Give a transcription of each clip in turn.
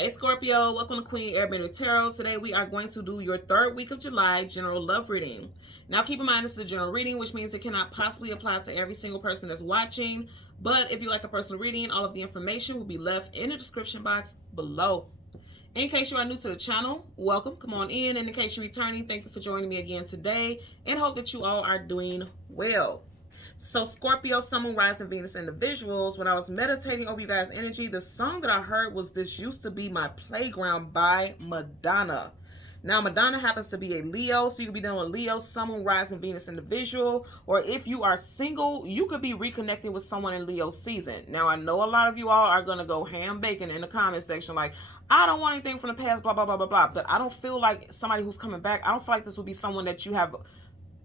Hey Scorpio, welcome to Queen Airbender Tarot. Today we are going to do your third week of July general love reading. Now keep in mind this is a general reading, which means it cannot possibly apply to every single person that's watching. But if you like a personal reading, all of the information will be left in the description box below. In case you are new to the channel, welcome, come on in. And in case you're returning, thank you for joining me again today and hope that you all are doing well. So Scorpio, Sun, Moon, Rising, Venus individuals, when I was meditating over you guys' energy, the song that I heard was This Used to Be My Playground by Madonna. Now, Madonna happens to be a Leo, so you could be dealing with Leo, Sun, Moon, Rising, Venus individual, or if you are single, you could be reconnecting with someone in Leo season. Now, I know a lot of you all are going to go ham bacon in the comment section like, I don't want anything from the past, blah, blah, blah, blah, blah, but I don't feel like somebody who's coming back, I don't feel like this would be someone that you have,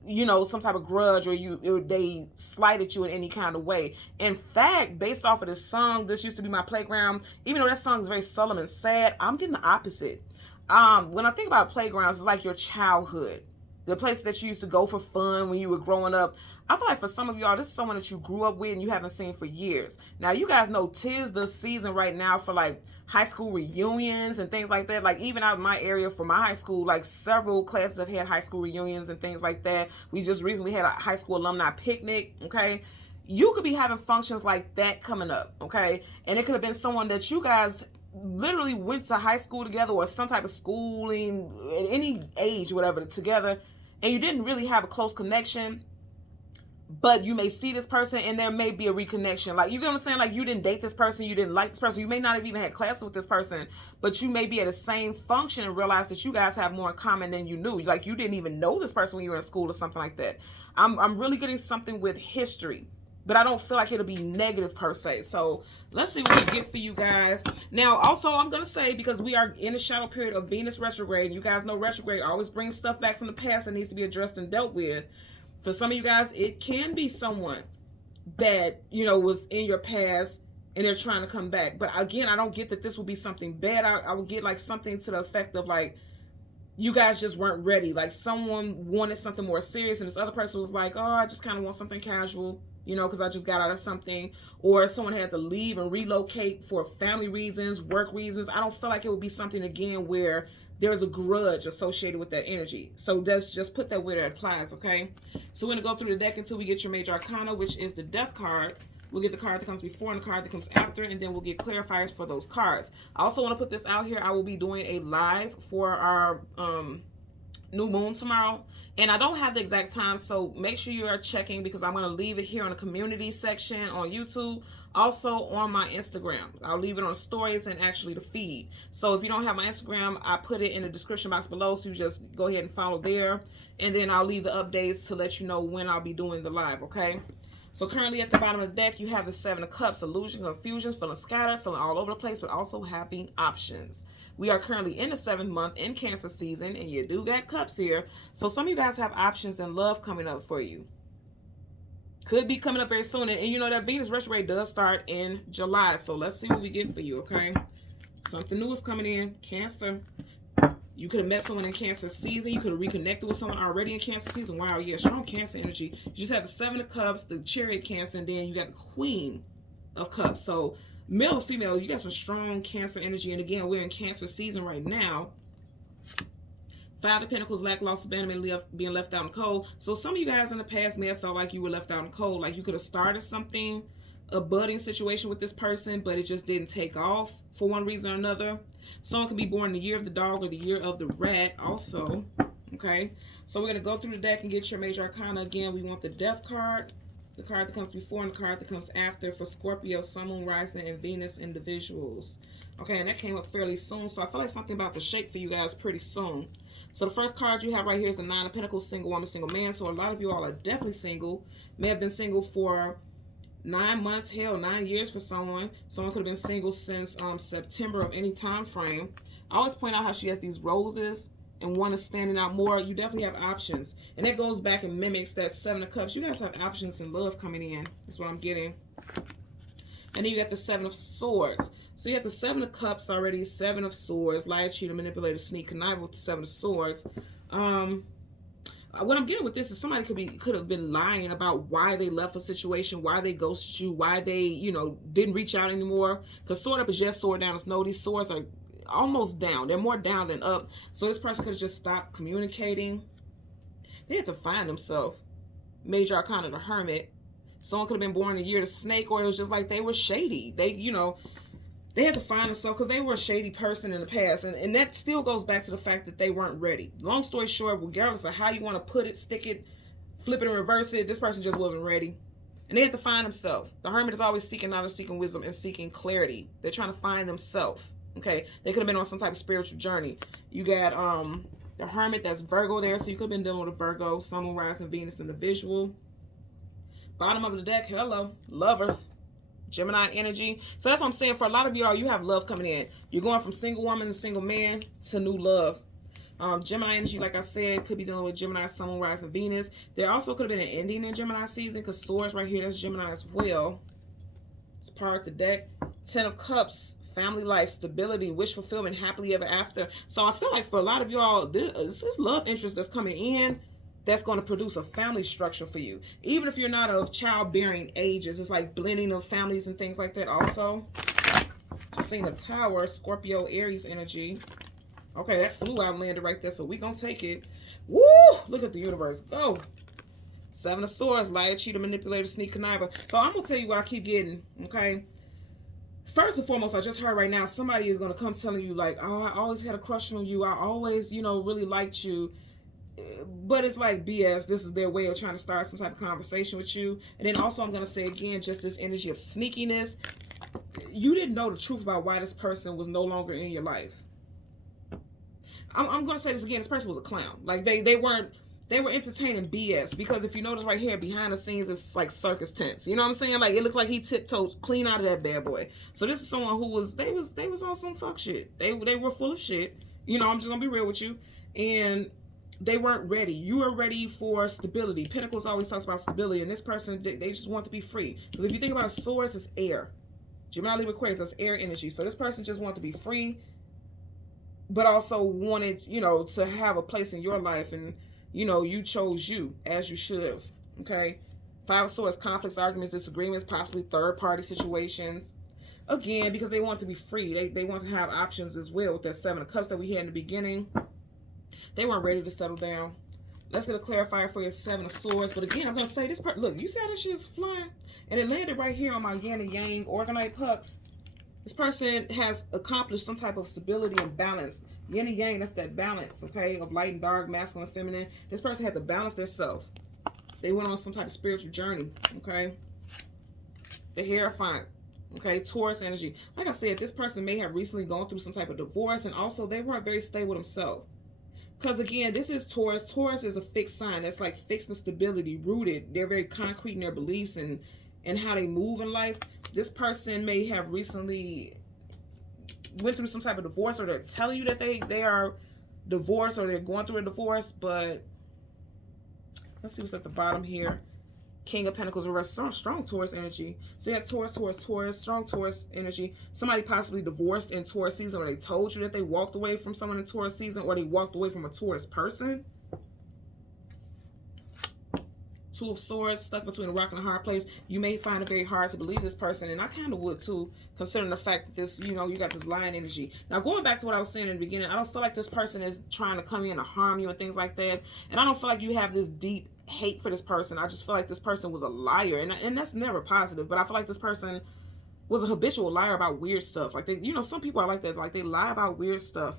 you know, some type of grudge or they slighted you in any kind of way. In fact, based off of this song, This Used to Be My Playground, even though that song is very solemn and sad, I'm getting the opposite. When I think about playgrounds, it's like your childhood, the place that you used to go for fun when you were growing up. I feel like for some of y'all, this is someone that you grew up with and you haven't seen for years. Now, you guys know 'tis the season right now for like high school reunions and things like that. Like even out in my area for my high school, like several classes have had high school reunions and things like that. We just recently had a high school alumni picnic, okay? You could be having functions like that coming up, okay? And it could have been someone that you guys literally went to high school together or some type of schooling at any age, whatever, together, and you didn't really have a close connection, but you may see this person and there may be a reconnection. Like, you get what I'm saying? Like, you didn't date this person, you didn't like this person, you may not have even had classes with this person, but you may be at the same function and realize that you guys have more in common than you knew. Like, you didn't even know this person when you were in school or something like that. I'm really getting something with history, but I don't feel like it'll be negative per se. So let's see what we get for you guys. Now, also, I'm going to say, because we are in a shadow period of Venus retrograde, and you guys know retrograde always brings stuff back from the past that needs to be addressed and dealt with. For some of you guys, it can be someone that, you know, was in your past and they're trying to come back. But again, I don't get that this will be something bad. I would get like something to the effect of like, you guys just weren't ready. Like someone wanted something more serious and this other person was like, oh, I just kind of want something casual, you know, because I just got out of something. Or someone had to leave and relocate for family reasons, work reasons. I don't feel like it would be something, again, where there's a grudge associated with that energy. So let's just put that where it applies, okay? So we're going to go through the deck until we get your major arcana, which is the Death card. We'll get the card that comes before and the card that comes after, and then we'll get clarifiers for those cards. I also want to put this out here. I will be doing a live for our new moon tomorrow, and I don't have the exact time, so make sure you are checking because I'm going to leave it here on the community section on YouTube, also on my Instagram. I'll leave it on stories and actually the feed. So if you don't have my Instagram, I put it in the description box below, so you just go ahead and follow there, and then I'll leave the updates to let you know when I'll be doing the live, okay? So currently at the bottom of the deck, you have the Seven of Cups, illusion, confusion, feeling scattered, feeling all over the place, but also having options. We are currently in the 7th month in Cancer season, and you do got cups here. So some of you guys have options and love coming up for you. Could be coming up very soon. And you know that Venus retrograde does start in July. So let's see what we get for you, okay? Something new is coming in, Cancer. You could have met someone in Cancer season. You could have reconnected with someone already in Cancer season. Wow, yeah, strong Cancer energy. You just have the 7 of Cups, the Chariot Cancer, and then you got the Queen of Cups. So male or female, you got some strong Cancer energy. And again, we're in Cancer season right now. 5 of Pentacles, lack, loss, abandonment, being left out in cold. So some of you guys in the past may have felt like you were left out in cold. Like you could have started something, a budding situation with this person, but it just didn't take off for one reason or another. Someone could be born in the year of the dog or the year of the rat also, okay? So we're going to go through the deck and get your major arcana. Again, we want the Death card, the card that comes before and the card that comes after for Scorpio, Sun, Moon, Rising, and Venus individuals. Okay, and that came up fairly soon, so I feel like something about to shake for you guys pretty soon. So the first card you have right here is the 9 of Pentacles, single woman, single man. So a lot of you all are definitely single. May have been single for 9 months, hell, 9 years for someone. Someone could have been single since September of any time frame. I always point out how she has these roses and one is standing out more. You definitely have options. And that goes back and mimics that 7 of Cups. You guys have options in love coming in. That's what I'm getting. And then you got the 7 of Swords. So you have the 7 of Cups already, 7 of Swords, liar, cheater, manipulator, sneak, connive with the 7 of Swords. What I'm getting with this is somebody could have been lying about why they left a situation, why they ghosted you, why they, you know, didn't reach out anymore. Because sword up is yes, sword down is no. These swords are almost down. They're more down than up. So this person could have just stopped communicating. They had to find themselves. Major Arcana, the Hermit. Someone could have been born in the year of the snake, or it was just like they were shady. They, you know, they had to find themselves because they were a shady person in the past. And that still goes back to the fact that they weren't ready. Long story short, regardless of how you want to put it, stick it, flip it, and reverse it, this person just wasn't ready. And they had to find themselves. The Hermit is always seeking knowledge, seeking wisdom, and seeking clarity. They're trying to find themselves. Okay? They could have been on some type of spiritual journey. You got the Hermit, that's Virgo there. So you could have been dealing with a Virgo, Sun, Moon, Rising, Venus individual. Bottom of the deck, hello, Lovers. Gemini energy. So that's what I'm saying. For a lot of y'all, you have love coming in. You're going from single woman to single man to new love. Gemini energy, like I said, could be dealing with Gemini, Sun, Moon, Rising, Venus. There also could have been an ending in Gemini season because Swords right here, that's Gemini as well. It's part of the deck. 10 of Cups, family life, stability, wish fulfillment, happily ever after. So I feel like for a lot of y'all, this is love interest that's coming in that's going to produce a family structure for you. Even if you're not of childbearing ages, it's like blending of families and things like that also. Just seeing the Tower, Scorpio, Aries energy. Okay, that flew out and landed right there, so we gonna take it. Woo! Look at the universe. Go. 7 of Swords, liar, cheater, manipulator, sneak, conniver. So I'm gonna tell you what I keep getting, okay? First and foremost, I just heard right now, somebody is gonna come telling you like, oh, I always had a crush on you. I always, you know, really liked you. But it's like BS. This is their way of trying to start some type of conversation with you. And then also I'm going to say again, just this energy of sneakiness. You didn't know the truth about why this person was no longer in your life. I'm going to say this again. This person was a clown. Like they were entertaining BS. Because if you notice right here, behind the scenes, it's like circus tents. You know what I'm saying? Like it looks like he tiptoed clean out of that bad boy. So this is someone who was, they was on some fuck shit. They were full of shit. You know, I'm just going to be real with you. And they weren't ready. You were ready for stability. Pentacles always talks about stability, and this person, they just want to be free. Because if you think about a Swords, it's air. Gemini, Libra, Aquarius, that's air energy. So this person just wanted to be free, but also wanted, you know, to have a place in your life, and, you know, you chose you, as you should have, okay? 5 of Swords, conflicts, arguments, disagreements, possibly third-party situations. Again, because they want to be free. They want to have options as well with that 7 of Cups that we had in the beginning. They weren't ready to settle down. Let's get a clarifier for your 7 of Swords. But again, I'm going to say this part. Look, you see how this shit is flying? And it landed right here on my yin and yang, Organite Pucks. This person has accomplished some type of stability and balance. Yin and yang, that's that balance, okay? Of light and dark, masculine and feminine. This person had to balance themselves. They went on some type of spiritual journey, okay? The Hierophant, okay? Taurus energy. Like I said, this person may have recently gone through some type of divorce, and also they weren't very stable themselves. Because again, this is Taurus. Taurus is a fixed sign. That's like fixed and stability, rooted. They're very concrete in their beliefs and how they move in life. This person may have recently went through some type of divorce, or they're telling you that they are divorced, or they're going through a divorce. But let's see what's at the bottom here. King of Pentacles reverse, strong Taurus energy. So you have Taurus, strong Taurus energy. Somebody possibly divorced in Taurus season, or they told you that they walked away from someone in Taurus season, or they walked away from a Taurus person. 2 of Swords, stuck between a rock and a hard place. You may find it very hard to believe this person, and I kind of would too, considering the fact that this, you know, you got this lion energy. Now, going back to what I was saying in the beginning, I don't feel like this person is trying to come in to harm you and things like that. And I don't feel like you have this deep hate for this person. I just feel like this person was a liar, and that's never positive. But I feel like this person was a habitual liar about weird stuff. Like, they, you know, some people are like that. Like, they lie about weird stuff.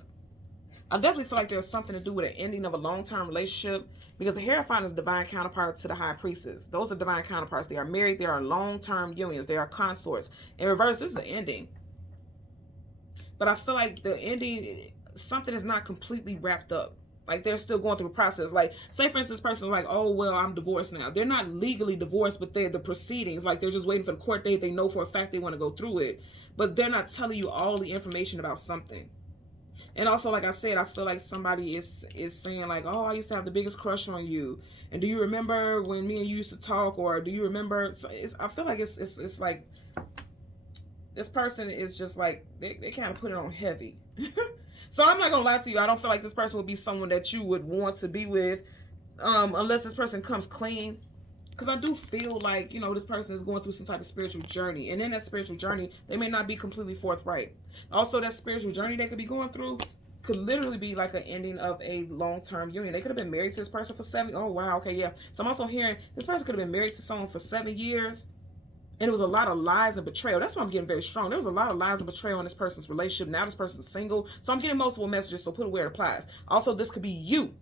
I definitely feel like there's something to do with an ending of a long-term relationship, because the Hierophant is divine counterpart to the High Priestess. Those are divine counterparts. They are married. They are long-term unions. They are consorts. In reverse, this is an ending. But I feel like the ending, something is not completely wrapped up. Like, they're still going through a process. Like, say, for instance, this person is like, oh, well, I'm divorced now. They're not legally divorced, but they're the proceedings. Like, they're just waiting for the court date. They know for a fact they want to go through it. But they're not telling you all the information about something. And also, like I said, I feel like somebody is saying, like, oh, I used to have the biggest crush on you. And do you remember when me and you used to talk? Or do you remember? So I feel like it's like, this person is just like, they kind of put it on heavy. So I'm not going to lie to you. I don't feel like this person would be someone that you would want to be with unless this person comes clean. Because I do feel like, you know, this person is going through some type of spiritual journey. And in that spiritual journey, they may not be completely forthright. Also, that spiritual journey they could be going through could literally be like an ending of a long-term union. They could have been married to this person for 7. Oh, wow. Okay, yeah. So I'm also hearing this person could have been married to someone for 7 years. And it was a lot of lies and betrayal. That's why I'm getting very strong. There was a lot of lies and betrayal in this person's relationship. Now this person's single. So I'm getting multiple messages, so put it where it applies. Also, this could be you.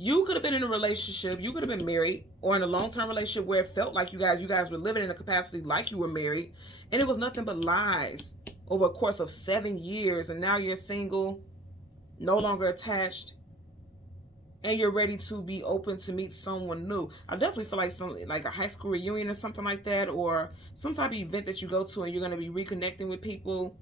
You could have been in a relationship, you could have been married, or in a long-term relationship where it felt like you guys were living in a capacity like you were married, and it was nothing but lies over a course of 7 years, and now you're single, no longer attached, and you're ready to be open to meet someone new. I definitely feel like like a high school reunion or something like that, or some type of event that you go to and you're going to be reconnecting with people,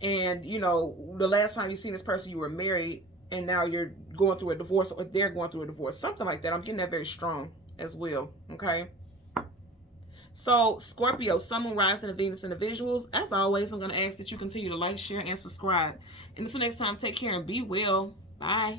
and you know, the last time you seen this person you were married, and now you're going through a divorce, or they're going through a divorce, something like that. I'm getting that very strong as well. Okay, so Scorpio, Sun, Moon, Rising, and Venus individuals, as always, I'm going to ask that you continue to like, share, and subscribe. And until next time, take care and be well. Bye.